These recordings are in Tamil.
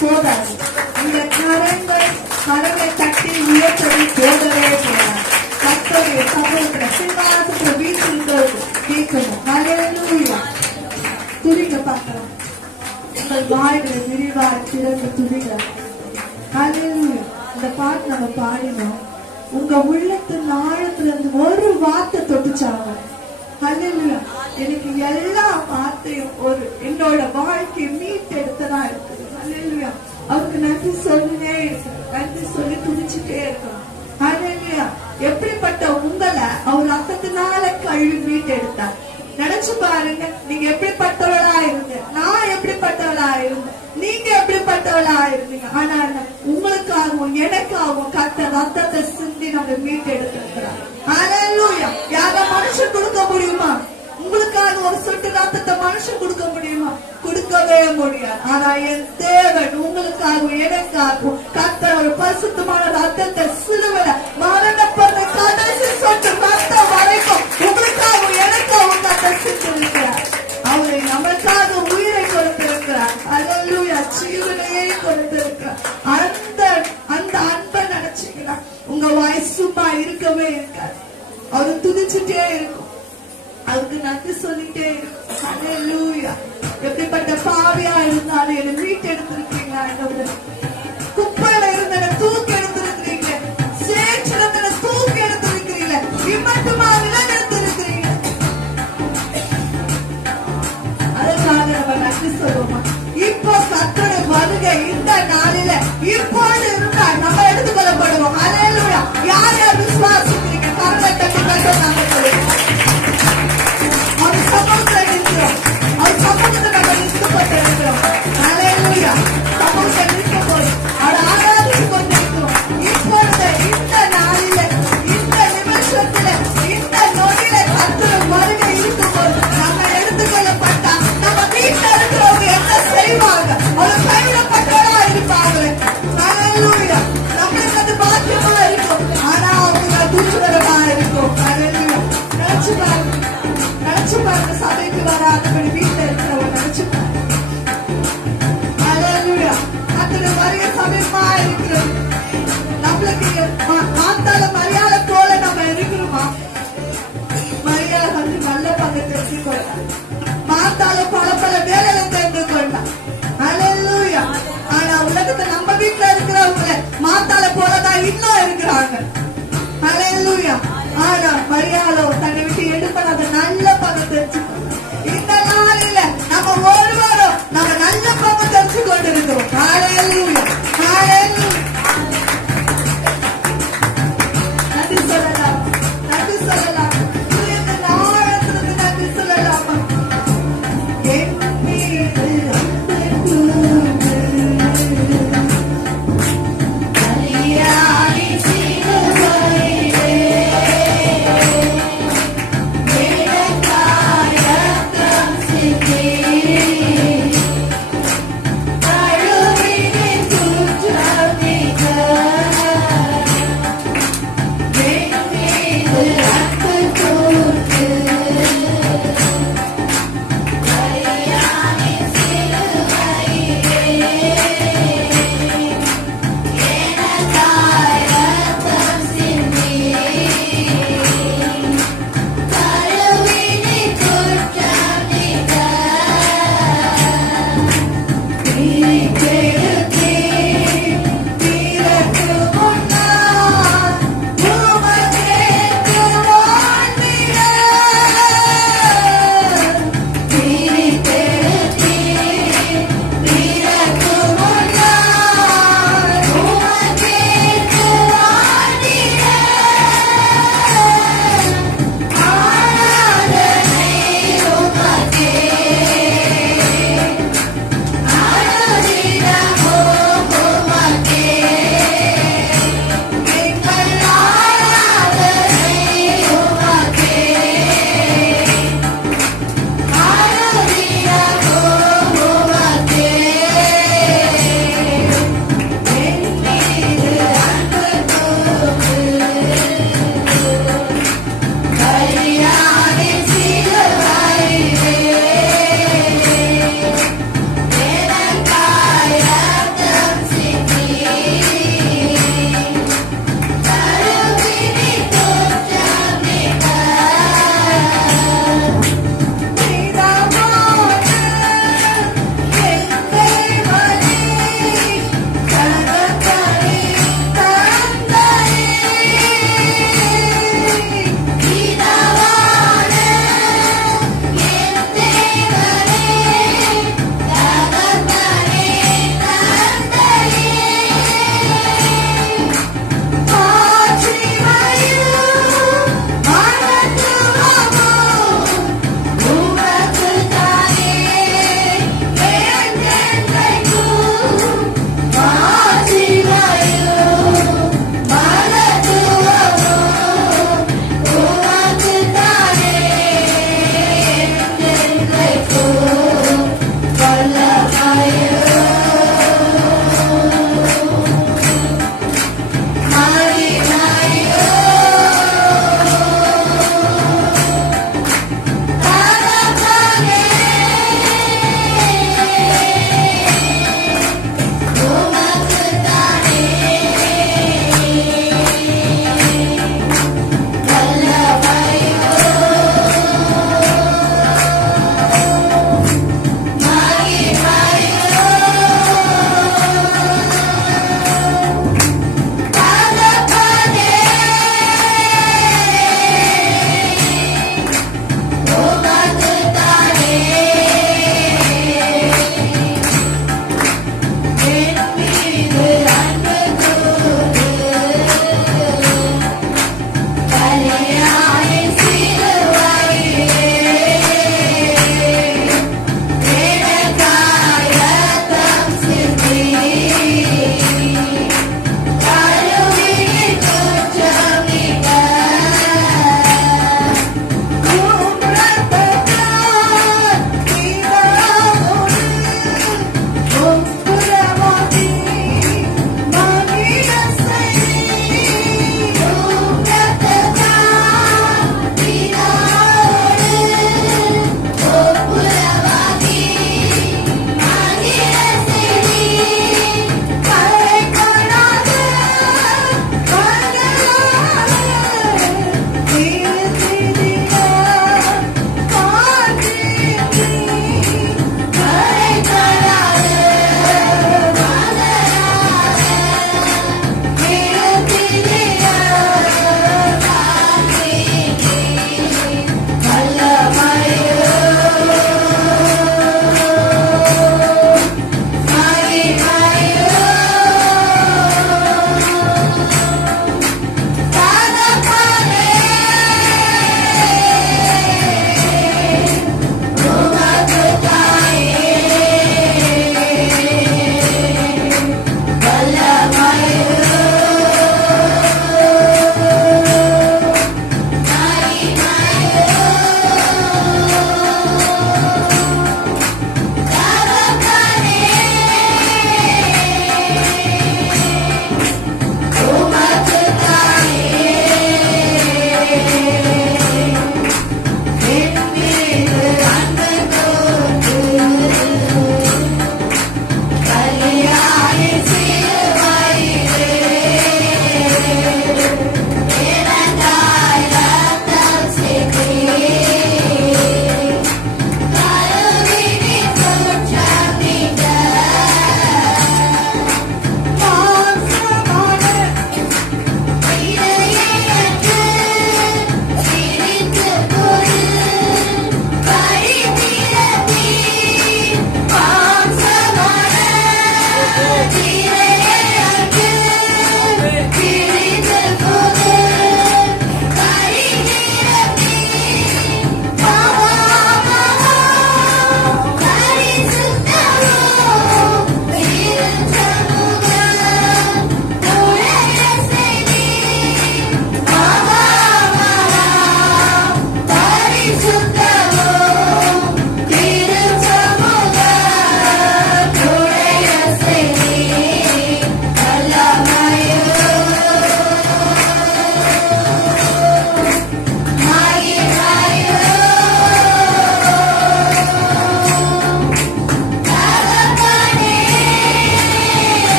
போதாது. இந்த கரங்களை தட்டி உயர்த்ததை போதவே போதாது. கர்த்தருடைய சமூகத்துல சிங்காசத்துல வீட்டிருக்கிறது கேட்கணும். ஹல்லேலூயா. துதிக்க பார்க்கலாம். உங்கள் வாய்களை விரிவாக திறந்து துதிக்க. ஹல்லேலூயா. இந்த பாட்டு நம்ம பாடினோம். உங்க உள்ளத்தின் ஆழத்துல இருந்து ஒரு வார்த்தை தொட்டுச்சாங்க. ஹல்லேலூயா. எனக்கு எல்லா வார்த்தையும் ஒரு என்னோட வாழ்க்கையை மீட்டெடுத்ததா இருக்குது. ஹல்லேலூயா. அவருக்கு நன்றி சொல்லினே இருக்கணும். நன்றி சொல்லி துதிச்சுட்டே இருக்கணும். ஹல்லேலூயா. எப்படிப்பட்ட உங்களை அவர் ரத்தத்தினால கழுவி மீட்டெடுத்தார். நினைச்சு பாருங்க, நீங்க எப்படிப்பட்டவளா இருங்க, நான் எப்படிப்பட்டவளா இருந்தேன், நீங்க எப்படிப்பட்டவளா இருந்தீங்க. ஆனா உங்களுக்காகவும் எனக்காகவும் கர்த்தர் ரத்தத்தை சிந்தி நம்ம மீட்டெடுத்திருக்கிறார். ஹல்லேலூயா. யார மனுஷன் கொடுக்க முடியுமா? உங்களுக்காக ஒரு சொட்டு ரத்தத்தை மனுஷன் கொடுக்க முடியுமா? கொடுக்கவே முடியாது. ஆனா என் தேவன் உங்களுக்காகவும் எனக்காகவும் கர்த்தர் ஒரு பரிசுத்தமான ரத்தத்தை சிலுவையில மரணப்படுற கடைசி சொட்டு ரத்தம் வரைக்கும் உங்களுக்காகவும் எனக்காகவும் கர்த்தர் சிந்திருக்கிறார். அவரை நமக்காக உயிரை கொடுத்திருக்கிறார். ஹல்லேலூயா. ஜீவனையே கொடுத்திருக்கிறார். அந்த அன்பை நினைச்சீங்கன்னா உங்க வாய் சும்மா இருக்கவே இருக்காது. அவரு துதிச்சுட்டே இருக்கும். அவருக்கு நன்றி சொல்லிட்டே இருக்கும். ஹல்லேலூயா. எப்படிப்பட்ட பாவியா இருந்தாலும் என்னை மீட்டெடுத்திருக்கீங்க. குப்பையில இருந்த தூக்கி எடுத்திருக்கிறீங்க. சேற்றிடத்துல தூக்கி எடுத்திருக்கிறீங்க. இம்மட்டுமா நிலைநிறுத்திருக்கிறீங்க. அதுக்காக நம்ம நன்றி சொல்லுவோமா? இப்போ கர்த்தருடைய வருகை இந்த நாளில இப்போது இருந்தா நம்ம எடுத்துக்கொள்ளப்படுவோம். ஹல்லேலூயா. யார் யார் விசுவாசிக்கிறீங்க? கரங்களை தட்டி நாங்க சொல்லுவோம். அவர் சமூகத்துல இருக்கிறோம். அவர் சமூகத்தை நம்ம நிறுத்தப்பட்டு இருக்கிறோம். ஹல்லேலூயா. சமூகத்தை நிற்கும் போது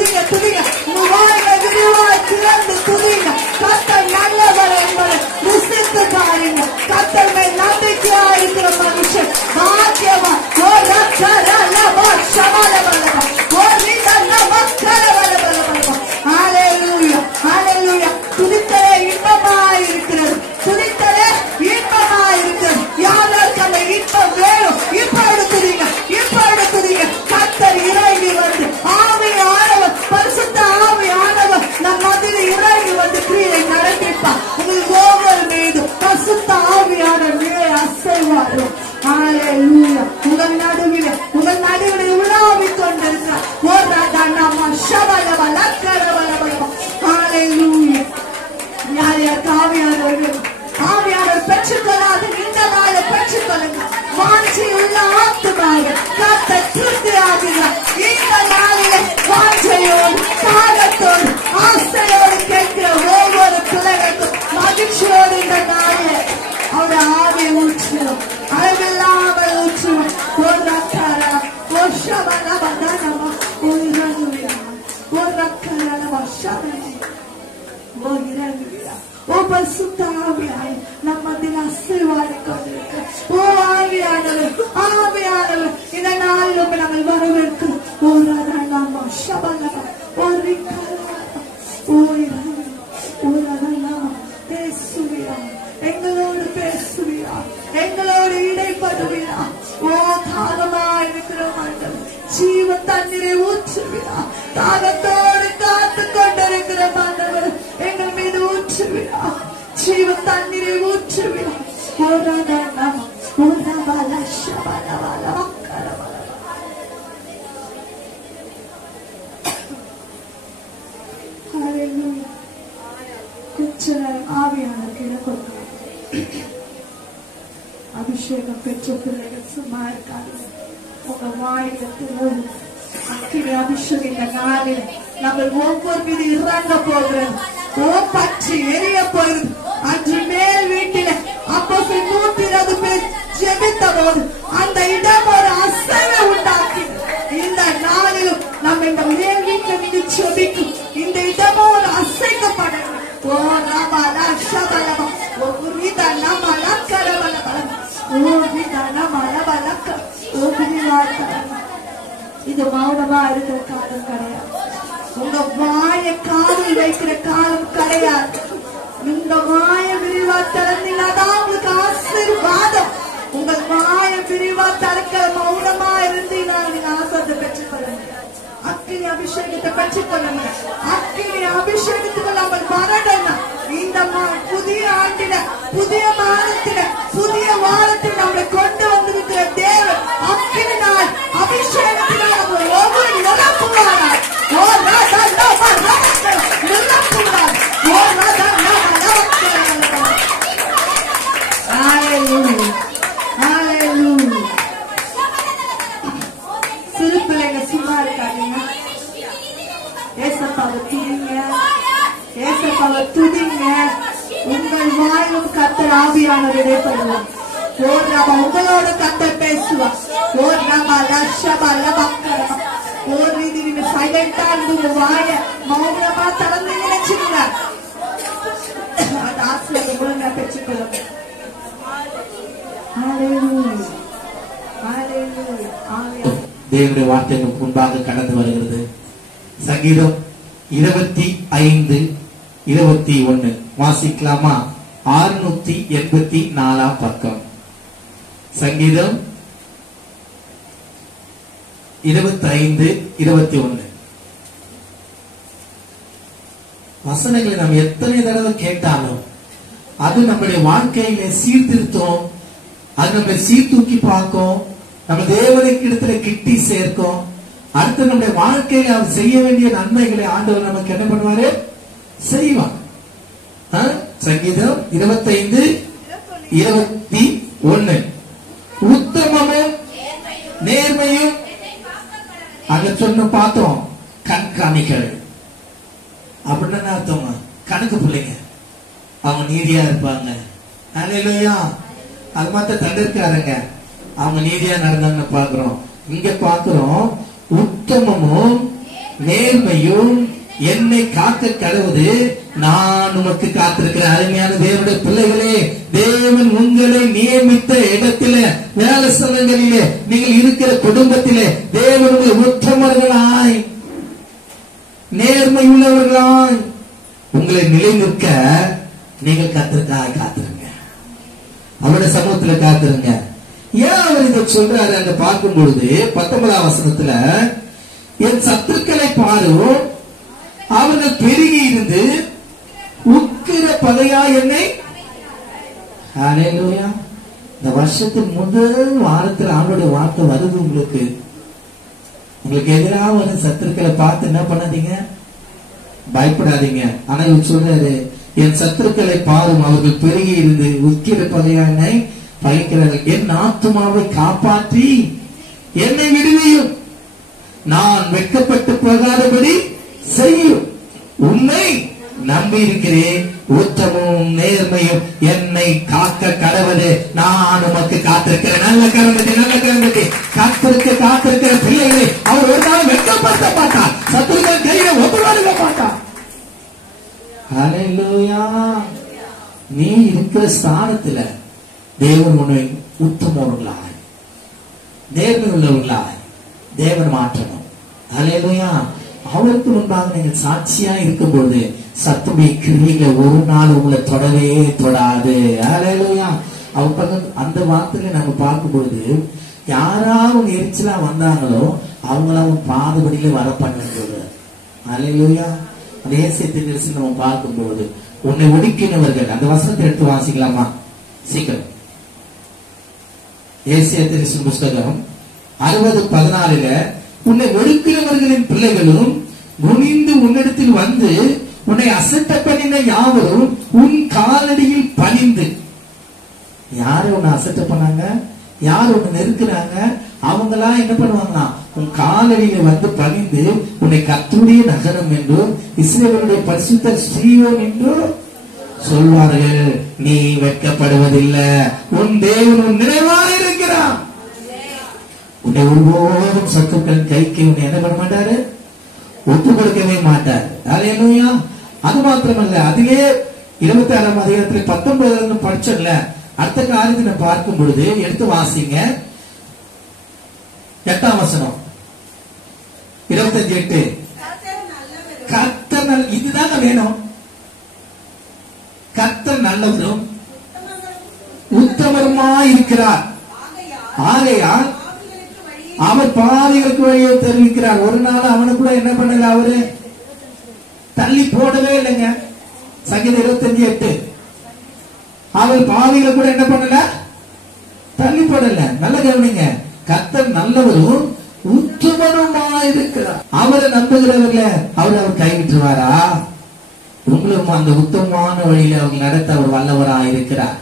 துதிங்க துதிங்க. உங்க வாயை விரிவாய் திறந்து துதிங்க. கர்த்தர் நல்லவர் என்பதை ருசித்து பாருங்க. கர்த்தர் மேல் நம்பிக்கையா இருக்கிற மனுஷன் பாக்கியவான். ஓ ரக்கரலபா ஷபலபலபா ஓ ரிதலபா கரவலபலபா. ஹalleluya ஹalleluya. துதித்தலே இன்பமாய் இருக்கிறது. துதித்தலே இன்பமாய் இருக்கிறது. யாருக்கு அந்த இன்பம் வேணும்? இப்பொழுது துதிங்க, இப்பொழுது துதிங்க. கர்த்தர் இறங்கி வந்து ஆவியானவர், பரிசுத்த ஆவியானவர் நம் மத்தியில் இறங்கி வந்து கிரியை நடப்பிப்பார். உங்களுக்கு ஒவ்வொரு மீது பரிசுத்த ஆவியானவர் மேலே அசைவாரும். ஹalleluya. உங்கள் நடுவில் உலாவிக் கொண்டிருக்கிறார். ஹalleluya. யார் யாருக்கு ஆவியானவர் பெற்றுக்கொள்ளாத இந்த நாளை பெற்றுக்கொள்ளுங்க. வாஞ்சி உள்ள ஆத்துமாக கர்த்தர் திருப்தி ஆகிறார். இந்த நாளிலே வாஞ்சையோடு தாகத்தோடு ஆசையோடு கேட்கிற ஒவ்வொரு பிள்ளைகளுக்கும் மகிழ்ச்சியோடு இந்த நாளிலே அவருடைய ஆவியை ஊற்றுவோம். அளவில்லாமல் ஊற்றுவோம். ஒரு ரக்காரா ஒரு ஷபலபதனமா ஒரு ரகுயா ஒரு ரக்காரா ஷபலபா ஒரு ரகுயா. ஓ பரிசுத்த ஆவியாய் நம் மத்தியில் அசைவாடிக் கொண்டிருக்க ஓ ஆவியானவர், ஆவியானவர் இந்த நாளிலும் நாங்கள் வரவேற்கிறோம். ஓ ரதனமா ஷபலபா ஓ ரிக்காரா ஓ ரதனமா. பேசுவியா, எங்களோடு பேசுவியா, எங்களோடு இடைப்படுவியா. ஓ தாகமா இருக்கிறோம் ஆண்டவர், ஜீவ தண்ணீரை ஊற்றுவியா. தாகத்தோடு காத்து கொண்டிருக்கிற ஆண்டவர் எங்கள் மீது ஊற்றுவியா. ஜீவ தண்ணீரை ஊற்றுவியா. கொஞ்ச நேரம் ஆவியானவருக்கு இடம் கொடுக்கலாம். அபிஷேகம் பெற்ற பிள்ளைகள் சும்மா இருக்காது. உங்க வாயிலத்தில் அக்கினி அபிஷேகம் இந்த நாளில் நாங்கள் ஒவ்வொரு மீது இறங்க போகிறோம். ஓ பற்றி எரிய போகிறது. அன்று மேல் வீட்டில அப்போஸ்தலர் 120 பேர் ஜெபித்த போது அந்த இடம் ஒரு அசைவை உண்டாக்கி, இந்த நாளிலும் நம்ம இந்த மேல் வீட்டில் மீது ஜெபிக்கும் இந்த இடமும் ஒரு அசைக்கப்படும். ஓ ரபலா ஷபலபா ஓ ரிதலபலா கரபலபலபா ஓ ரிதலபலபலக ஓ ரிவாத. இது மௌனமா இருக்கிற காலம் கிடையாது. உங்க வாயை காதில் வைக்கிற காலம் கிடையாது. இந்த வாயை விரிவா திறந்தீங்கதான் உங்களுக்கு ஆசீர்வாதம். உங்கள் வாயை விரிவா திறக்க மௌனமா இருந்தீங்கன்னா நீங்க ஆசீர்வாதத்தை பெற்றுக்கொள்ள முடியாது. அக்கினி அபிஷேகத்தை பெற்றுக்கொள்ள முடியாது. அக்கினி அபிஷேகத்துக்கு நம்ம வரணும். இந்த புதிய ஆண்டில, புதிய மாதத்தில, புதிய வாரத்தில் நம்மளை கொண்டு வந்திருக்கிற தேவன் அக்கினி நாள் அபிஷேகத்தினால் நம்ம ஒவ்வொரு நிரப்புவாராய். ஓ ராதா நாம நிரப்புவார். ஓ ராதா நாம நிரப்புவார். ஹalleluya ஹalleluya. சிறு பிள்ளைங்க சும்மா இருக்காதீங்க. ஏசப்பாவை துதிங்க, ஏசப்பாவை துதிங்க. உங்கள் வாயிலும் கர்த்தர் ஆவியானவர் இடைப்படுவார். ஓ ரபா உங்களோட கர்த்தர் பேசுவார். ஓ ரபா லஷபா லபக்கரபா ஓ ரீதி நீங்க சைலண்டா இருந்த வாயை மௌனமா திறந்து நினைச்சுங்க. அந்த ஆசீர்வாதத்தை ஒழுங்கா பெற்றுக்கொள்ளுங்க. ஹalleluya ஹalleluya. ஆவியானவர் தேவனுடைய வார்த்தைகளுக்கு முன்பாக கடந்து வருகிறது. சங்கீதம் 25:21 வாசிக்கலாமா? 684 பக்கம். சங்கீதம் 25:21 வசனங்களை நாம் எத்தனை தடவை கேட்டாலும் அது நம்முடைய வாழ்க்கையில சீர்திருத்தம், அது நம்மளை சீர்தூக்கி பார்க்கும், நம்ம தேவனுக்கு இடத்துல கிட்டி சேர்க்கும். அடுத்து நம்முடைய வாழ்க்கையில அவர் செய்ய வேண்டிய நன்மைகளை ஆண்டவர் நமக்கு என்ன பண்ணுவாரு? செய்வார். சங்கீதம் 25:21 உத்தமமும் நேர்மையும் அங்க சொன்ன பார்த்தோம். கண்காணிகள் அப்படின்னு அர்த்தம். கணக்கு பிள்ளைங்க அவங்க நீதியா இருப்பாங்க. ஹல்லேலூயா. அது மாத்த தண்டிருக்காருங்க, அவங்க நீதியா நடந்தாங்கன்னு பாக்குறோம். இங்க பாக்குறோம் உத்தமமும் நேர்மையும் என்னை காக்க கடவுது, நான் உமக்கு காத்திருக்கிறேன். அருமையான தேவனுடைய பிள்ளைகளே, தேவன் உங்களை நியமித்த இடத்திலே, வேலை ஸ்தலங்களிலே, நீங்கள் இருக்கிற குடும்பத்திலே தேவன் உங்களை உத்தமர்களாய் நேர்மை உள்ளவர்களாய் உங்களை நிலைநிற்க நீங்கள் கத்திற்காக காத்திருங்க. அவருடைய சமூகத்துல காத்திருங்க. ஏன் அவர் இதை சொல்றாரு அங்க பார்க்கும் பொழுது 19ஆம் வசனத்துல, என் சத்துருக்களை பாரும், அவர்கள் பெருகி இருந்து உக்கிர பகையா என்னை. ஹல்லேலூயா. இந்த வருஷத்தின் முதல் வாரத்தில் அவருடைய வார்த்தை வருது. உங்களுக்கு எதிராக ஒரு சத்துருக்களை பார்த்து என்ன பண்ணாதீங்க, பயப்படாதீங்க. ஆனா இவர் சொல்றாரு, என் சத்துருக்களை பாரும், அவர்கள் பெருகி இருந்து உக்கிர பகையா என்னை பகைக்கிறார்கள். என் ஆத்துமாவை காப்பாற்றி என்னை விடுவியும், நான் வெட்கப்பட்டு போகாதபடி செய்யும். உன்னை நம்பி இருக்கிறேன், உத்தமும் நேர்மையும் என்னை காக்க கடவுளே, நான் உமக்கு காத்திருக்கிறேன். நல்ல கரங்கத்தை காத்திருக்கிற பிள்ளைகளை அவர் ஒரு நாள் வெட்கப்படுத்த மாட்டார். சத்துருக்கள் கையில ஒப்புவாருக மாட்டார். ஹல்லேலூயா. நீ இருக்கிற ஸ்தானத்துல தேவன் உன்னை உத்தமவர்களாய் நேர்மை உள்ளவர்களாய் தேவன் மாற்றணும். ஹல்லேலூயா. அவருக்கு முன்பாக நீங்கள் சாட்சியா இருக்கும் பொழுது சத்துடைய கிரியைகளை ஒரு நாள் உங்களை தொடவே தொடாது. ஹல்லேலூயா. அவங்க அந்த வார்த்தையில நம்ம பார்க்கும் பொழுது யாராவது எரிச்சலா வந்தாங்களோ அவங்கள அவன் பாதுபடியில வர பண்ணுறது. ஹல்லேலூயா. அதே சேர்த்து நம்ம பார்க்கும் பொழுது உன்னை ஒடுக்கினவர்கள், அந்த வசனத்தை எடுத்து வாசிக்கலாமா சீக்கிரம்? ஏசியா தரிசன புஸ்தகம் 60:14, உன்னை ஒடுக்கிறவர்களின் பிள்ளைகளும் குனிந்து உன்னிடத்தில் வந்து உன்னை அசட்ட பண்ணின யாவரும் உன் காலடியில் பணிந்து. யாரு உன்னை அசட்ட பண்ணாங்க, யார் உன்னை நெருக்கிறாங்க, அவங்களா என்ன பண்ணுவாங்கன்னா உன் காலடியில வந்து பணிந்து உன்னை கர்த்தருடைய நகரம் என்றும் இஸ்ரவேலுடைய பரிசுத்த ஸ்ரீயோன் என்றும் சொல்வார்கள். நீ வெட்கப்படுவதில்லை, உன் தேவன் உன் நினைவாக இருக்கிறான். உன்னை ஒருபோதும் சத்துக்கள் கைக்கு உன்னை என்ன பண்ண மாட்டாரு, ஒப்பு கொடுக்கவே மாட்டார். ஹல்லேலூயா. அது மாத்திரமல்ல, அதிலே 26ஆம் அதிகாரத்தில் 19 படிச்சல அடுத்த காரியத்தை பார்க்கும் பொழுது எடுத்து வாசிங்க. 8ஆம் வசனம் 25:8. கர்த்தர் இதுதாங்க வேணும். கர்த்தர் நல்லவரும் உத்தமருமாய் இருக்கிறார், ஆகையால் அவர் பாவிகளுக்கு வழியை தெரிவிக்கிறார். ஒரு நாள் அவனு கூட என்ன பண்ணல, அவரு தள்ளி போடவே இல்லைங்க. சங்கீதம் 25:8. அவர் பாவிகளை கூட என்ன பண்ணல, தள்ளி போடல. நல்ல கவனிங்க, கர்த்தர் நல்லவரும் உத்தமருமாயிருக்கிறார். அவரை நம்புகிறவர்கள அவர் கைவிட்டுருவாரா? உங்களும் அந்த உத்தமமான வழியில அவங்க நடத்த அவர் வல்லவராயிருக்கிறார்.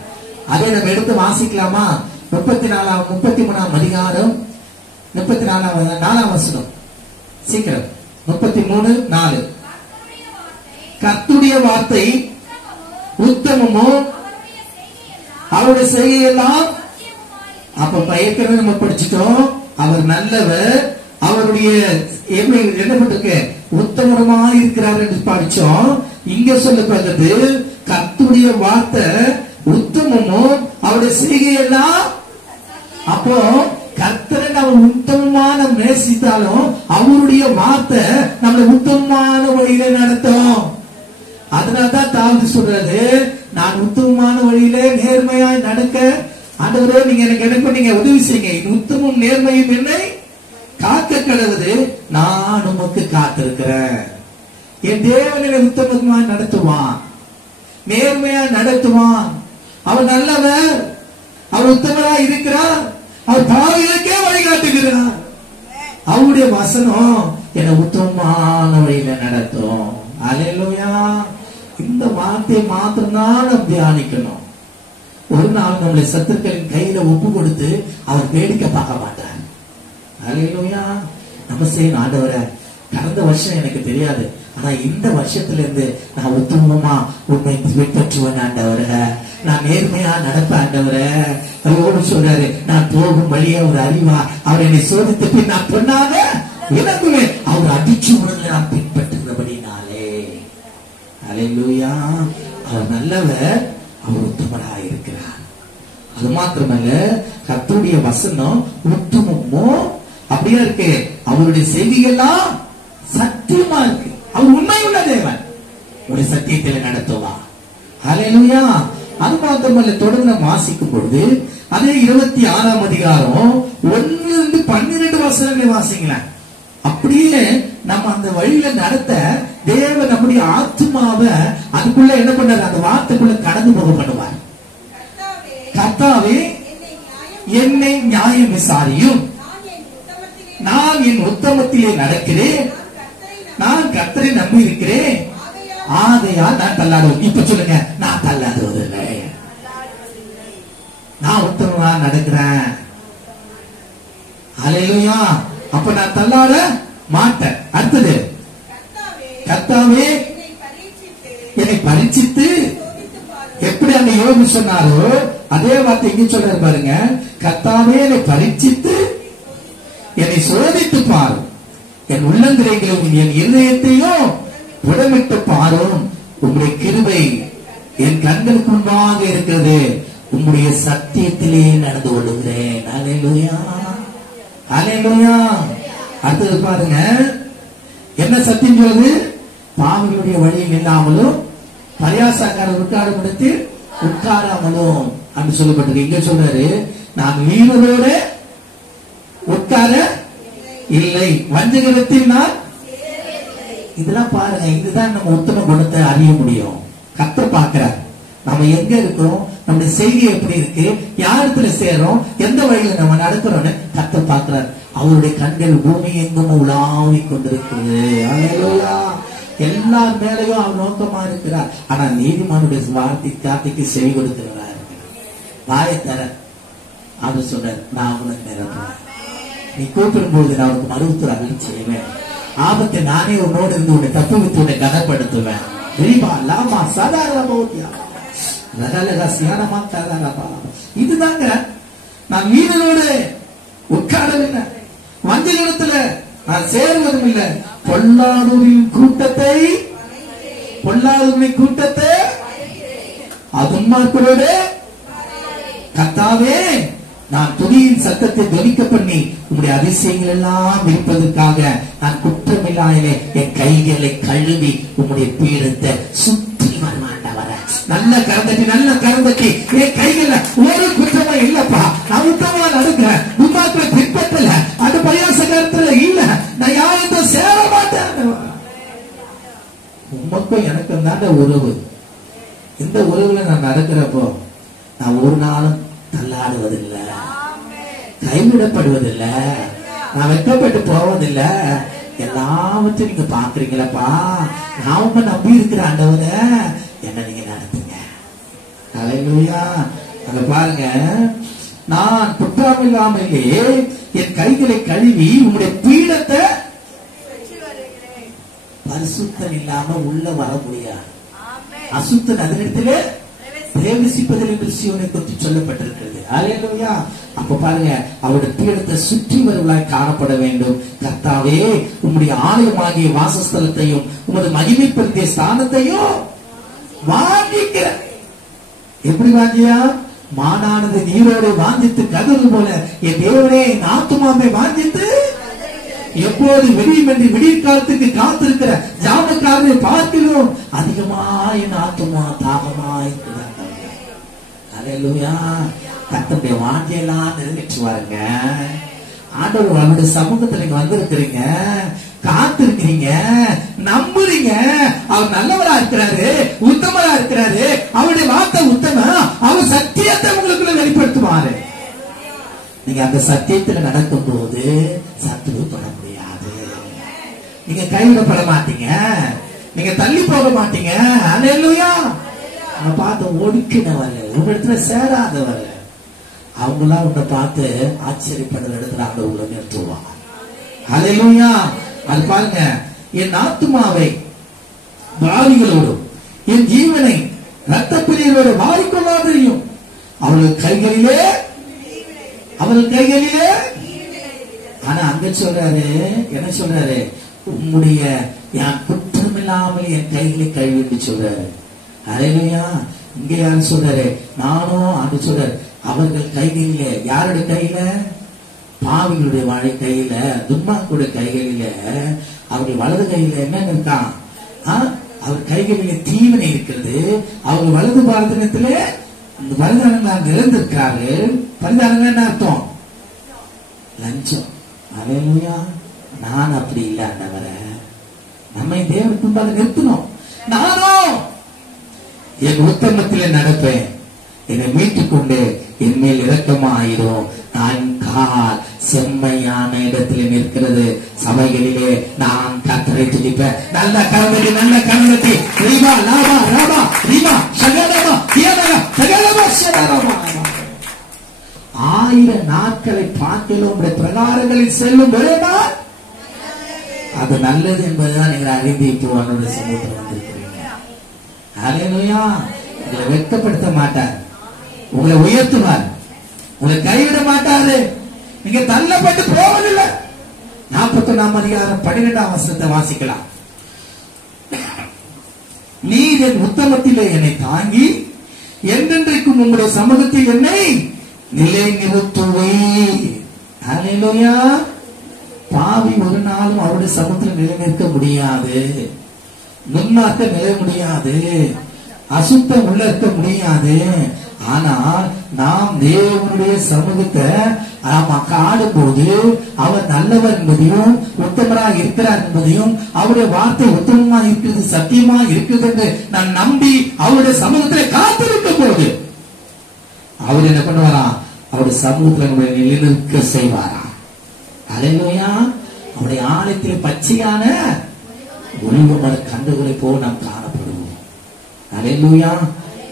அதை நம்ம எடுத்து வாசிக்கலாமா? 33ஆம் அதிகாரம் 4ஆம் வசனம் சீக்கிரம். 33:4. கர்த்தருடைய வார்த்தை உத்தமமோ அவருடைய செய்கையெல்லாம். அப்ப ஏற்கனவே நம்ம படிச்சுட்டோம், அவர் நல்லவர், அவருடைய என்ன பண்றது உத்தமரமா இருக்கிறார் என்று படிச்சோம். இங்க சொல்லப்படுறது கர்த்தருடைய வார்த்தை உத்தமமோ அவருடைய செய்கையெல்லாம். அப்போ கர்த்தரை நம்ம உத்தமமான நேசித்தாலும் அவருடைய வார்த்தை நம்மளை உத்தமமான வழியில நடத்தும். அதனால்தான் தாவீது சொல்றாரு, நான் உத்தமமான வழியிலே நேர்மையாய் நடக்க ஆண்டவரே நீங்க எனக்கு என்ன பண்ணீங்க, உதவி செய்யுங்க. உத்தமும் நேர்மையும் என்னை காக்க கடவுது, நான் உமக்கு காத்திருக்கிறேன். என் தேவனை உத்தமமாய் நடத்துவான், நேர்மையா நடத்துவான். அவர் நல்லவர், அவர் உத்தமராய் இருக்கிறார், அவர் பாவிகளுக்கே வழிகாட்டுகிறார். அவருடைய வசனம் என்னை உத்தமமான வழியில நடத்தும். அல்லேலூயா. இந்த வார்த்தையை மாத்திரம்தான் நாம் தியானிக்கணும். ஒரு நாள் நம்மளை சத்துருக்களின் கையில ஒப்பு கொடுத்து அவர் வேடிக்கை பார்க்க மாட்டார். அல்லேலூயா. நம்ம செய்யணும், ஆண்டவரே கடந்த வருஷம் எனக்கு தெரியாது, ஆனா இந்த வருஷத்துல இருந்து நான் உத்தமமா உண்மை பின்பற்றுவேன் ஆண்டவரே, நான் நேர்மையா நடப்பேன் ஆண்டவரே. அவரோடு சொல்றாரு, நான் போகும் வழியா ஒரு அறிவா அவர் என்னை சோதித்து பின் நான் பொண்ணாக எனக்குமே அவர் அடிச்சு உடனே நான் பின்பற்றுகிறபடினாலே. அல்லேலூயா. அவர் நல்லவர், அவர் உத்தமராக இருக்கிறார். அது மாத்திரமல்ல, கர்த்தருடைய வசனம் உத்தமமோ அப்படியே இருக்கு. அவருடைய செய்திகள்லாம் சத்தியமா இருக்கு. அவர் உண்மையுள்ள தேவன், ஒரு சத்தியத்தில் நடத்துவா. அல்லேலூயா. அது மாத்திரமல்ல, தொடர்ந்து நாம் வாசிக்கும் பொழுது அதே 26ஆம் அதிகாரம் 1-12 வசனங்களை வாசிங்களேன். அப்படியே நம்ம அந்த வழியில நடத்த தேவ நம்முடைய ஆத்துமாவை அதுக்குள்ள என்ன பண்ணாரு, அந்த வார்த்தைக்குள்ள கடந்து போக பண்ணுவார். கர்த்தாவே என்னை நியாயம் விசாரியும், நான் என் உத்தமத்திலே நடக்கிறேன், நான் கர்த்தரை நம்பி இருக்கிறேன், ஆகையால் நான் தள்ளாடுவேன். இப்ப சொல்லுங்க, நான் தள்ளாடுவதில்லை, நான் உத்தமமா நடக்கிறேன். அல்லேலூயா. அப்ப நான் தள்ளாட மாட்டேன். அடுத்தது, கர்த்தாவே என்னை பரீட்சித்து, எப்படி அந்த யோபு சொன்னாரோ அதே வார்த்தை இங்க சொல்றாரு பாருங்க. கர்த்தாவே என்னை பரீட்சித்து என்னை சோதித்து பாரும், என் உள்ளந்திரைகளும் என் இருதயத்தையும் புடமிட்டு பாரும். உம்முடைய கிருபை என் கண்களுக்கு முன்பாக இருக்கிறது, உம்முடைய சத்தியத்திலே நடந்து கொள்ளுகிறேன். அல்லேலூயா, அல்லேலூயா. அடுத்தது பாருங்க, என்ன சத்தியம் சொல்லுது? பாவிகளுடைய வழியில் இல்லாமலும் பரியாசக்காரர் உட்காரும் இடத்தில் உட்காராமலும் அப்படி சொல்லப்பட்டிருக்கு. இங்க சொல்றாரு, நான் வீரரோட உட்கார இல்லை, வஞ்சகத்தில் நான். இதெல்லாம் பாருங்க, இதுதான் நம்ம உத்தம குணத்தை அறிய முடியும். கர்த்தர் பார்க்கிறார் நம்ம எங்க இருக்கிறோம், நம்முடைய செய்தி எப்படி இருக்கு, யாருத்துல சேரும், எந்த வழியில நம்ம நடக்கிறோம்னு கர்த்தர் பார்க்கிறார். அவருடைய கண்கள் பூமி எங்கும் உலாவி கொண்டிருக்கிறது. அல்லேலூயா. எல்லார் மேலையும் அவர் நோக்கமா இருக்கிறார். ஆனா நீதிமானுடைய வார்த்தைக்கு செவி கொடுக்கிறவரா இருக்கிறார். வாயை தர அவர் சொல்றார், நான் உனக்கு நிரப்புறேன், நீ கூப்பிடும் போது நான் உனக்கு மருத்துவ அருள் செய்வேன், ஆபத்தை நானே உன்னோடு இருந்து உன்னை தப்பு வித்து உன்னை கனப்படுத்துவேன். இதுதாங்க நான் வீரனோடு உட்காரவில்லை, வஞ்சகத்துல நான் சேருவதும் இல்லை, பொல்லாதவரின் கூட்டத்தை அதுமார்களோட. கர்த்தாவே நான் துதியின் சத்தத்தை தொனிக்க பண்ணி உங்களுடைய அதிசயங்கள் எல்லாம் இருப்பதற்காக நான் குற்றமில்லாமலே என் கைகளை கழுவி உங்களுடைய பீடத்தை சுற்றி வரமாட்டவர. நல்ல கரந்தட்டி என் கைகள்ல ஒரு குற்றமா இல்லப்பா, நான் உத்தமா நடக்கிறேன், உமாக்களை பின்பற்றல, அது பரியாச கருத்துல இல்ல, நான் யாரும் சேர மாட்டேன். உமக்கும் எனக்கும் தாண்ட உறவு. இந்த உறவுல நான் நடக்கிறப்போ நான் ஒரு நாளும் தள்ளாடுவதில்லை, கைவிடப்படுவதில்லை, நான் வெட்கப்பட்டு போவதில்லை. எல்லாவற்றையும் நீங்க பாக்குறீங்களப்பா, நான் உங்க நம்பி இருக்கிற ஆண்டவரை என்ன நீங்க நடத்துங்க. அல்லேலூயா. அங்க பாருங்க, நான் குற்றமில்லாமலே என் கைகளை கழுவி உங்களுடைய பீடத்தை. பரிசுத்தம் இல்லாம உள்ள வர முடியாது. அசுத்தன் அதனிடத்திலே பிரவேசிப்பதில் என்று சீயோனை குறித்து சொல்லப்பட்டிருக்கிறது. அல்லேலூயா. அப்ப பாருங்க, அவருடைய பீடத்தை சுற்றி வருவதாய் காணப்பட வேண்டும். கர்த்தாவே உம்முடைய ஆலயமாகிய வாசஸ்தலத்தையும் உமது மகிமைப்படுத்திய ஸ்தானத்தையும் வாங்கிக்கிற. எப்படி வாங்கியா? மானானது நீரோடு வாஞ்சித்து கதறு போல என் தேவனே என் ஆத்துமாவை வாஞ்சித்து எப்போது விடியும் என்று விடிய காலத்துக்கு காத்திருக்கிற ஜாமக்காரனை பார்க்கிறோம் அதிகமா என் ஆத்துமா தாகமா இருக்கிறார். அல்லேலூயா. கர்த்தருடைய வாஞ்சையெல்லாம் நிறைவேற்றுவாருங்க. ஆண்டவர் அவருடைய சமூகத்துல நீங்க வந்திருக்கிறீங்க, காத்திருக்கிறீங்க, நம்புறீங்க. அவர் நல்லவரா இருக்கிறாரு, உத்தமரா இருக்கிறாரு, அவருடைய வார்த்தை உத்தம, அவர் சத்தியத்தை உங்களுக்குள்ள வெளிப்படுத்துவாரு. நீங்க அந்த சத்தியத்துல நடக்கும் போது சத்துரு தொட முடியாது, நீங்க கைவிடப்பட மாட்டீங்க, நீங்க தள்ளி போக மாட்டீங்க. அல்லேலூயா. பார்த்து ஒடுக்கினவர், உங்க இடத்துல சேராதவர், அவங்களாம் உன்னை பார்த்து ஆச்சரியப்படுற இடத்துல ஆண்டவர்களை நிறுத்துவார். அல்லேலூயா. அது பாருங்க, என் ஆத்துமாவை பாவிகளோடும் என் ஜீவனை ரத்த பிரியரோடு மாறிக்கொள்ளாதையும் அவர்கள் கைகளிலே ஆனா அங்க சொல்றாரு, என்ன சொல்றாரு, உம்முடைய என் குற்றமில்லாமல் என் கைகளை கழுவி சொல்றாரு. ஹல்லேலூயா. இங்க யாரு சொல்றாரு, நானும் அது சொல்றாரு, அவர்கள் கைகளில, யாருடைய கையில, பாவிகளுடைய வாழை கையில, துன்மார்க்குடைய கைகளில, அவருடைய வலது கையில என்ன இருக்கான், அவர் கைகளில தீவினை இருக்கிறது. அவர் வலது பாரதத்திலே பரிதானங்கள் நிறைந்திருக்காரு. பரிதானங்கள் என்ன அர்த்தம், லஞ்சம். ஹல்லேலூயா. நான் அப்படி இல்லை ஆண்டவரே, நம்மை தேவனுக்கு முன்பாக நிறுத்தணும். நானும் என் உத்தமத்திலே நடப்பேன், என்னை மீட்டுக் கொண்டு என் மேல் இரக்கமாயிரும். நான் கால் செம்மையான இடத்திலே நிற்கிறது. சபைகளிலே நான் கர்த்தரை துதிப்பேன். நல்ல கரந்தடி, நல்ல கரந்தடி. ரீமா லாமா ராமா ரீமா சகலமா தியனமா சகலமா சகலமா. 1000 நாட்களை பார்க்கலும் உடைய பிரகாரங்களில் செல்லும் வேணா அது நல்லது என்பதுதான் நீங்கள் அறிந்து இப்போ அவனுடைய சமூகத்தில் வந்திருக்கிறீங்க. ஹல்லேலூயா. உங்களை வெட்கப்படுத்த மாட்டார், உங்களை உயர்த்துவார், உங்களை கைவிட மாட்டாரு. நீங்க தள்ளப்பட்டு போவதில்லை. 41ஆம் அதிகாரம் 12ஆம் வசனத்தை வாசிக்கலாம். நீர் என் உத்தமத்திலே என்னை தாங்கி என்றென்றைக்கும் உங்களுடைய சமூகத்தில் என்னை நிலை நிறுத்துவே. ஹல்லேலூயா. பாவி ஒரு நாளும் அவருடைய சமூகத்தில் நிலை நிற்க முடியாது, முன்னாக்க நிலை முடியாது, அசுத்தம் உள்ள இருக்க முடியாது. ஆனால் நாம் தேவனுடைய சமூகத்தை நாம் ஆடும்போது அவர் நல்லவர் என்பதையும் உத்தமராக இருக்கிறார் என்பதையும் அவருடைய வார்த்தை உத்தமமா இருக்கிறது, சத்தியமா இருக்கிறது என்று நான் நம்பி அவருடைய சமூகத்தில் காத்திருக்கும் போது அவர் என்ன பண்ணுவாரா, அவருடைய சமூகத்தில் நம்மளை நிலைநிற்க செய்வாரா. ஹல்லேலூயா. அவருடைய ஆலயத்தில் பச்சையான ஒளிவு மர கண்டுகளை போல் நாம் காணப்படுவோம். ஹல்லேலூயா.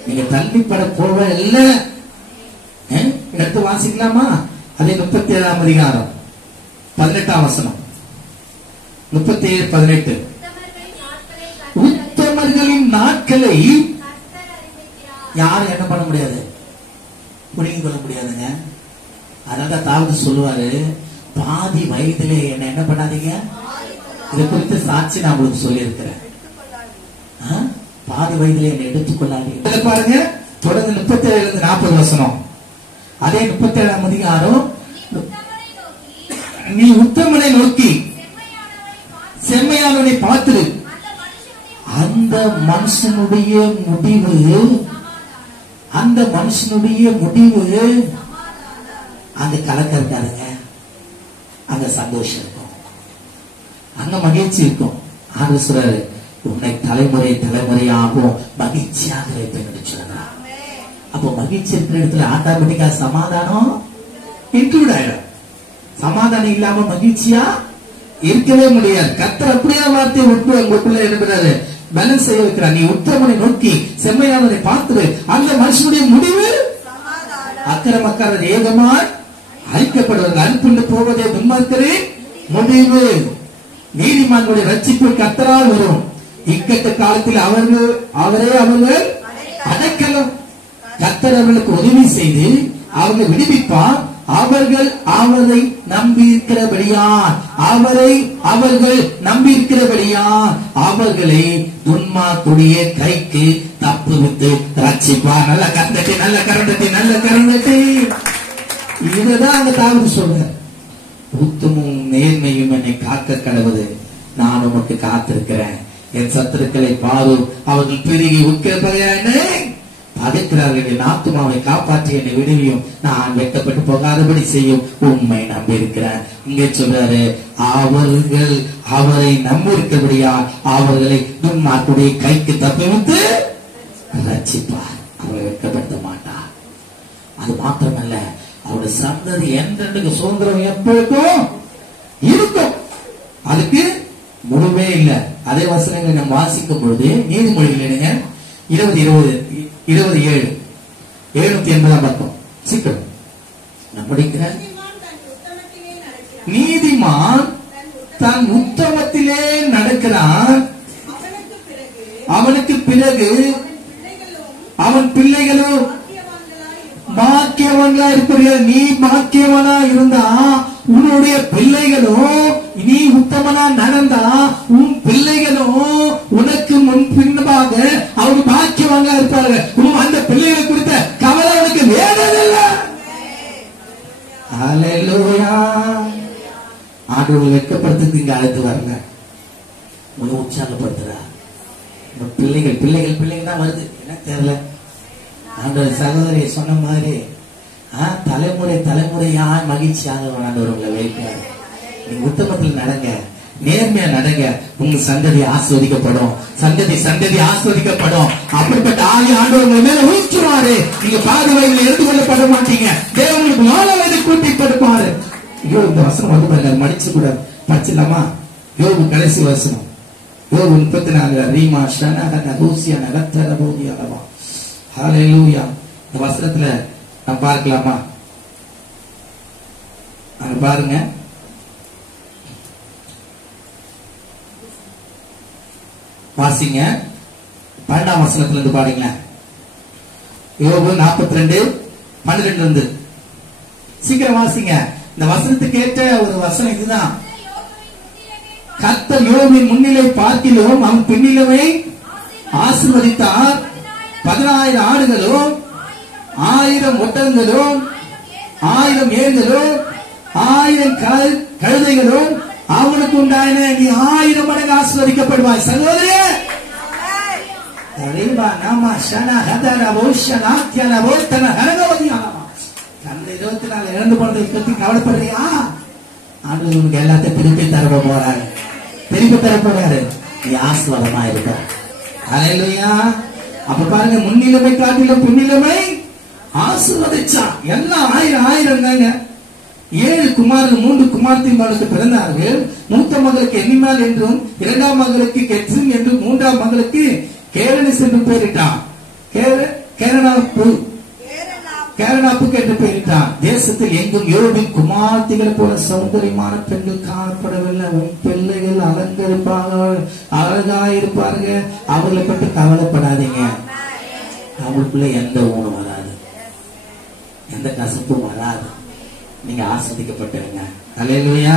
நீங்க தள்ளிப்பட போவ இல்ல. எடுத்து வாசிக்கலாமா? அதே 37ஆம் அதிகாரம் 18ஆம் வசனம். 37:18. உத்தமர்களின் நாட்களை யாரும் என்ன பண்ண முடியாது, புரிந்து கொள்ள முடியாதுங்க. அதான் தாவீது சொல்லுவாரு, பாதி வயதிலே என்ன பண்ணாதீங்க. இதை குறித்து சாட்சி நான் உங்களுக்கு சொல்லி இருக்கிறேன். பாதி வயதிலே என்னை எடுத்துக்கொள்ளாதீங்க. பாருங்க, தொடர்ந்து 37-40 வசனம். அதே 37ஆம் அதிகாரம். நீ உத்தமனை நோக்கி செம்மையானவனை பார்த்து அந்த மனுஷனுடைய முடிவு, அந்த மனுஷனுடைய முடிவு அங்க கலக்கம் இருக்காதுங்க, அங்க சந்தோஷம் இருக்கும், அங்க மகிழ்ச்சி இருக்கும். ஆண்டு சொல்றாரு, உன்னை தலைமுறை தலைமுறையாகவும் மகிழ்ச்சியாக இருப்பேன் என்று சொல்றார். அப்போ மகிழ்ச்சி இருக்கிற இடத்துல ஆட்டோமேட்டிக்கா சமாதானம் இன்க்ளூட் ஆயிடும். சமாதானம் இல்லாம மகிழ்ச்சியா இருக்கவே முடியாது. கர்த்தர் அப்படியே வார்த்தை உங்களுக்குள்ள இருக்கிறாரு, பேலன்ஸ் செய்ய வைக்கிறார். நீ உத்தமனை நோக்கி செம்மையானவனை பார்த்து அந்த மனுஷனுடைய முடிவு அக்கிரமக்காரர் ஏகமாய் அழிக்கப்படுவார்கள். அனுப்புண்டு போவதே துன்மார்க்கரின் முடிவு. நீதிமான்களுடைய ரட்சிப்பு கர்த்தரால் வரும். இக்கட்ட காலத்தில் அவரே அவர்கள் அடைக்கலம். கர்த்தர் அவர்களுக்கு உதவி செய்து அவர்கள் விடுவிப்பார். அவர்கள் அவரை நம்பியிருக்கிறபடியான், அவர்கள் நம்பியிருக்கிறபடியான் அவர்களை துன்மார்க்குடைய கைக்கு தப்புவித்து ரட்சிப்பார். நல்ல கரண்டத்தை, நல்ல கரண்டத்தை, நல்ல கரண்டத்தை. இதுதான் அந்த தாவீது சொல்றார். உத்தமும் நேர்மையும் என்னை காக்க கடவுது, நான் உமக்கு காத்திருக்கிறேன். என் சத்துருக்களை பாரு, அவர்கள் பெருகி உட்கிறபடியானே பகைக்கிறார்கள். என் ஆத்துமாவை காப்பாற்றி என்னை விடுவியும், நான் வெட்கப்பட்டு போகாதபடி செய்யும். உண்மை நம்பியிருக்கிறேன். இங்கே சொல்றாரு, அவர்கள் அவரை நம்பியிருக்கபடியா அவர்களை துன்மார்க்குடைய கைக்கு தப்புவித்து ரட்சிப்பார். அவரை வெட்கப்படுத்த மாட்டார். அது மாத்திரமல்ல, அவருடைய சந்ததி என்றென்றைக்கு சுதந்திரம் எப்போதும் இருக்கும். அதுக்கு முடிவே இல்லை. அதே வசனங்களை நாம் வாசிக்கும் பொழுது நீதிமொழிகள் 27 780 பக்கம் சீக்கிரம் நான் படிக்கிறேன். நீதிமான் தன் உத்தமத்திலே நடக்கிறான், அவனுக்கு பிறகு அவன் பிள்ளைகளும் பாக்கியவன்களா இருக்கிறீர்கள். நீ பாக்கியவனா இருந்தா உன்னுடைய பிள்ளைகளும் நீ உத்தமனா நடந்தா உன் பிள்ளைகளும் உனக்கு முன் பின்னமாக அவங்க பாக்கியவாங்க இருப்பாங்க. அந்த பிள்ளைகளை குறித்த கவலை உனக்கு வேறதில்லை. ஹல்லேலூயா. ஆண்டவர் வெட்கப்படுத்துக்கு இங்க அழைத்து வரல, உங்களை உற்சாகப்படுத்துறா. பிள்ளைகள் பிள்ளைகள் பிள்ளைங்க தான் வருது, என்ன தெரியல. ஆண்டவர் சகோதரி சொன்ன மாதிரி தலைமுறை தலைமுறையா மகிழ்ச்சியாக ஆண்டவர் உங்களை வைப்பார். நீங்க உத்தமத்தில் நடங்க, நேர்மையா நடங்க, உங்க சந்ததி ஆஸ்வதிக்கப்படும், சந்ததி சந்ததி ஆஸ்வதிக்கப்படும். அப்படிப்பட்ட ஆவி ஆண்டவர் உங்க மேல ஊற்றுவாரு. நீங்க பாதி வயதில் எடுத்துக்கொள்ளப்பட மாட்டீங்க. தேவனுக்கு மாலை வயதை கூட்டி படுப்பாரு. ஐயோ, இந்த வசனம் வந்து பாருங்க, மடிச்சு கூட படிச்சிடலாமா? யோபு கடைசி வசனம், யோபு 34. ரீமா ஷனக நகூசியா நகத்தர போதியாலமா. ஹல்லேலூயா. இந்த வசனத்துல நான் பார்க்கலாமா? அங்க பாருங்க, வாசிங்க. 12ஆம் வசனத்துல இருந்து பாருங்க. யோபு 42:12 இருந்து சீக்கிரம் வாசிங்க. இந்த வசனத்துக்கு ஏற்ற ஒரு வசனம் இதுதான். கர்த்தர் யோபின் முன்னிலை பார்க்கிலும் அவன் பின்னிலமே ஆசீர்வதித்தார். 10,000 ஆடுகளும் 1000 ஒட்டகங்களும் 1000 ஏர்களும் 1000 கழுதைகளும் அவனுக்கு உண்டாயின. நீ 1000 மடங்கு ஆசீர்வதிக்கப்படுவாய். சகோதரே, அந்த 24 இழந்து போனதை பத்தி கவலைப்படுறியா? ஆண்டவர் உனக்கு எல்லாத்தையும் திருப்பி தர போறாரு, திருப்பி தர போறாரு. நீ ஆசீர்வாதமா இருக்க. ஹல்லேலூயா. அப்ப பாருங்க, முன்னிலைமை காட்டிலும் பின்னிலைமை ஆசீர்வதிச்சான். எல்லாம் 1000 தாங்க. 7 குமாரர்கள் 3 குமார்த்திமாருக்கு பிறந்தார்கள். மூத்த மகளுக்கு எண்ணிமால் என்றும், 2ஆம் மகளுக்கு கெட்சின் என்றும், 3ஆம் மகளுக்கு கேரனிஸ் என்று பெயரிட்டான். கேரனாப்புக்கு என்று பெயரிட்டான். தேசத்தில் எங்கும் யோபின் குமார்த்திகளை போல சௌந்தரியமான பெண்கள் காணப்படவில்லை. உன் பிள்ளைகள் அழகாயிருப்பார்கள். அவர்களை பற்றி கவலைப்படாதீங்க. அவங்களுக்குள்ள எந்த ஊனம் வராது, எந்த கசப்பும் வராது. நீங்க ஆஸ்வதிக்கப்பட்டிருங்க. ஹல்லேலூயா.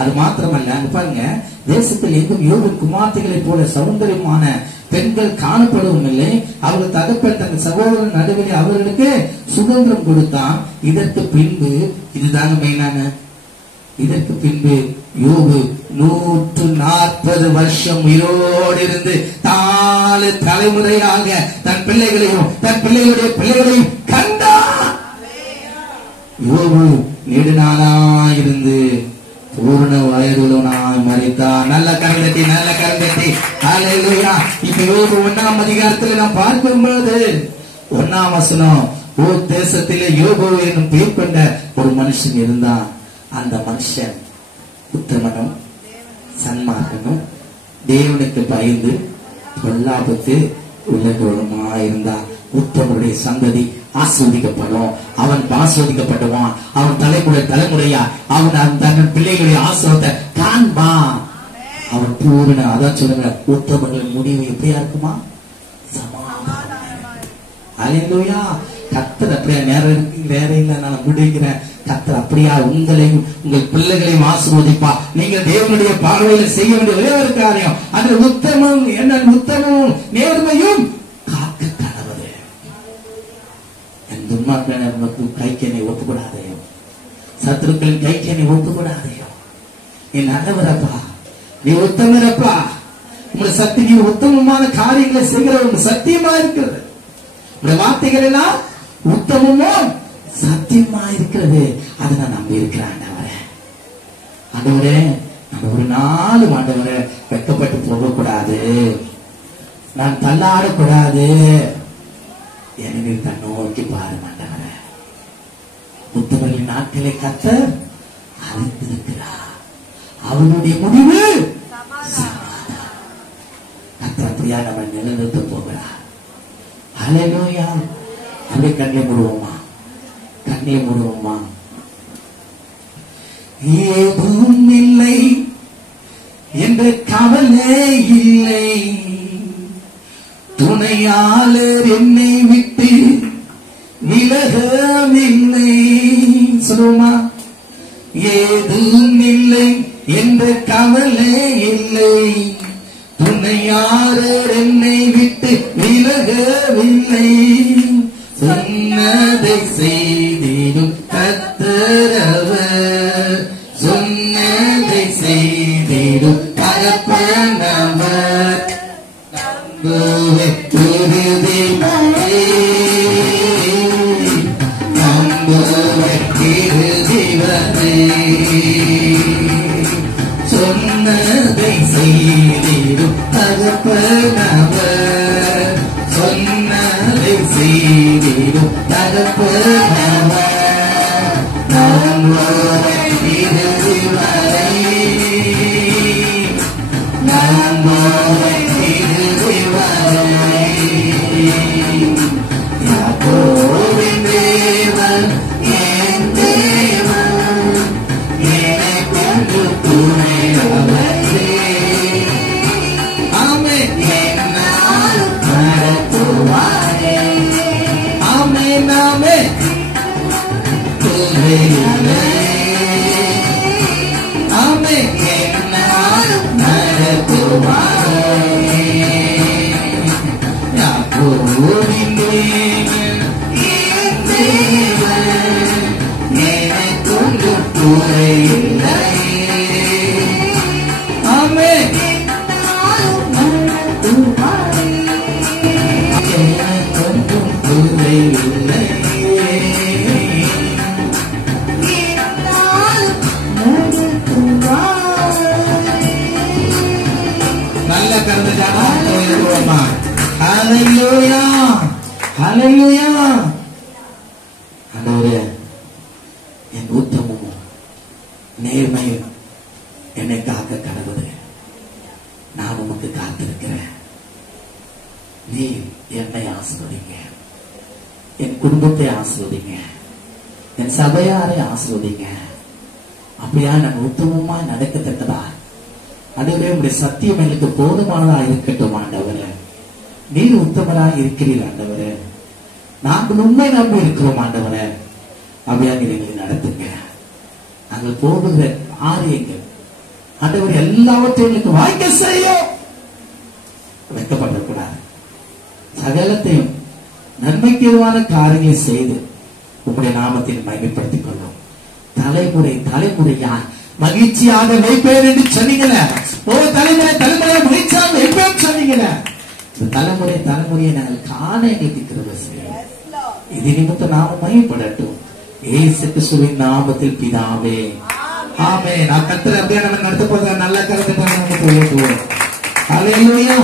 அது மாத்திரமல்ல, அங்க பாருங்க, தேசத்தில் எங்கும் யோபின் குமார்த்திகளை போல சௌந்தரியமான பெண்கள் காணப்படவும் இல்லை. அவர்கள் தகப்பன் தங்கள் சகோதரன் நடுவில் அவர்களுக்கு சுதந்திரம் கொடுத்தான். இதற்கு பின்பு, இதுதாங்க மெயினான, இதற்கு பின்பு யோபு 140 வருஷம் உயிரோடு இருந்து 4 தலைமுறையாக தன் பிள்ளைகளையும் தன் பிள்ளைகளுடைய பிள்ளைகளையும் கண்டான். யோபு நெடுநாளாயிருந்து பூர்ண வயதுள்ளவனாய் மரித்தார். நல்ல கரந்தட்டி, நல்ல கரந்தட்டி. ஹல்லேலூயா. இப்ப யோபு 1ஆம் அதிகாரத்தில் நாம் பார்க்கும்போது 1ஆம் வசனம், ஓர் தேசத்திலே யோபு என்னும் பெயர் கொண்ட ஒரு மனுஷன் இருந்தான். அந்த மனுஷன் உத்தமனும் சன்மார்க்கனும் தேவனுக்கு பயந்து பொல்லாப்புக்கு உள்ளவனுமாயிருந்தான். உத்தமனுடைய சந்ததி ஆஸ்வதிக்கப்படும். அவன் ஆஸ்வதிக்கப்படுவான். அவன் தலைமுறையா அவன் தன் பிள்ளைகளுடைய ஆசிரத்தை காண்பான். அவன் பூரண, அதான் சொல்லுங்க, உத்தமர்களின் முடிவு எப்படியா இருக்குமா? சமாதானம். ஹல்லேலூயா. கர்த்தர் அப்படியா நேரம் வேற இல்லை, நான் முடிக்கிறேன். கர்த்தர் அப்படியா உங்களையும் உங்கள் பிள்ளைகளையும் ஆசீர்வதிப்பா. நீங்க தேவனுடைய பார்வையில செய்ய வேண்டிய ஒரே ஒரு காரியம், அது உத்தமம் என்ன? உத்தமமும் நேர்மையும் காக்க கடவுளே. என் துன்மார்க்கன் கைக்கு என்னை ஒப்புக்கூடாதையோ, சத்துருக்களின் கைக்கு என்னை ஒப்புக்கூடாதையோ. நீ நல்லவரப்பா, நீ உத்தமரப்பா. உங்களுடைய சக்தி, நீ உத்தமமான காரியங்களை செய்கிற உங்க சத்தியமா இருக்கிறது. உங்களுடைய வார்த்தைகள் எல்லாம் உத்தமமும் சத்தியமா இருக்கிறது. அதை நான் நம்பி இருக்கிறேன். ஆண்டவரே, நம்ம ஒரு நாளும் ஆண்டவரே வெட்கப்பட்டு போகக்கூடாது, நான் தள்ளாடக்கூடாது. எனவே தன்னோக்கி பாருங்க ஆண்டவரே. உத்தமர்களின் நாட்களை கர்த்தர் அறிந்திருக்கிறார். அவனுடைய முடிவு சமாதானம். கர்த்தர் அப்படியா நம்ம நிலைநிறுத்த போகிறார். ஹல்லேலூயா. அப்படியே கண்ணை மூடுவோமா, கண்ணை மூடுவோமா. ஏதும் இல்லை என்ற கவலை இல்லை, துணையாளர் என்னை விட்டு விலகவில்லை. சொல்லுமா, ஏதும் இல்லை என்ற கவலை இல்லை. துணையாரர் என்னை விட்டு விலகவில்லை. சொன்னதை செய்திடும் கர்த்தரவர், சொன்னதை செய்திடும் தகப்பனவர். சொன்னதை செய்திடும் தகப்பனவர், சொன்னதை செய்திடும் தகப்பனவர். நான் இறுதி வரை, நான் இறுதி வரை. யாக்கோபின் தேவன் என் தேவன், என்னை கொண்டு துணையவரே. ஆமென். என்னாலும் நடத்துவாரே. ஆமென் ஆமென். துணையில்லை. ஆமென். என்னாலும் நடத்துவாரே. யாக்கோபின் தேவன் என் தேவன், என்னை கொண்டு துணையில்லை. ஆமென். என்னை கொண்டு துணையில்லை. நல்ல கருத்துக்கான ஹல்லேலூயா, ஹல்லேலூயா. ஆண்டவரே, என் உத்தமமும் நேர்மையும் என்னை காக்க கடவுளே. நான் உமக்கு காத்திருக்கிறேன். நீ என்னை ஆசீர்வதிங்க, என் குடும்பத்தை ஆசீர்வதிங்க, என் சபையாரை ஆசீர்வதிங்க. அப்படியா நான் உத்தமமா நடக்கத்தக்கதா அதுவே உடைய சத்தியம் எனக்கு போதுமானதா இருக்கட்டும் ஆண்டவரே. நீர் உத்தமராக இருக்கிறீர் ஆண்டவரே. நாங்கள் உண்மை நம்பி இருக்கிறோம் ஆண்டவரே. அப்படியா நீர் எங்களை நடத்துங்க. நாங்கள் போடுகிற காரியங்கள் ஆண்டவர் எல்லாவற்றையும் எங்களுக்கு வாய்க்க செய்ய வைக்கப்படக்கூடாது. சகலத்தையும் நன்மைக்குமான காரியங்களை செய்து உங்களுடைய நாமத்தில் மகிமைப்படுத்திக் கொள்ளும். தலைமுறை தலைமுறையா மகிழ்ச்சியாக வைப்பேன் என்று சொன்னீங்கள. ஒரு தலைமுறை தலைமுறை மகிழ்ச்சியாக வைப்பேன் சொன்னீங்கள. தலைமுறை தலைமுறையை நாங்கள் காண எங்களுக்கு கிருபை செய்யும். இது நிமித்தம் நாம மகிமைப்படட்டும். இயேசு கிறிஸ்துவின் நாமத்தில் பிதாவே, ஆமென். நான் கர்த்தர் அப்படியே நம்ம நடத்த போகிற நல்ல கருத்தை ஹல்லேலூயா.